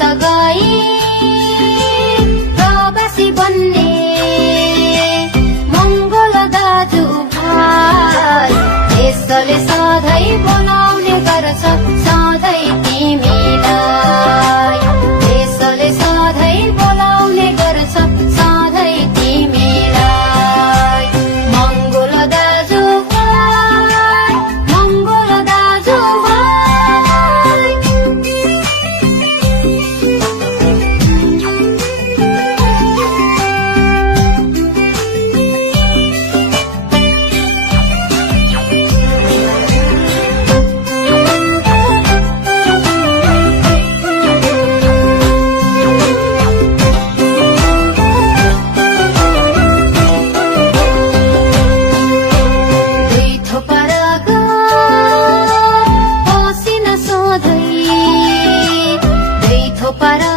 गई प्रवासी बन्ने मंगल दाजु भाइ देशले सधैँ बोलाउने गर्छ सधैँ तिमीलाई देशले सधैँ बोलाउने गर्छ सधैँ तिमीलाई मंगल दाजु भाइ मंगल दाजु भाइ para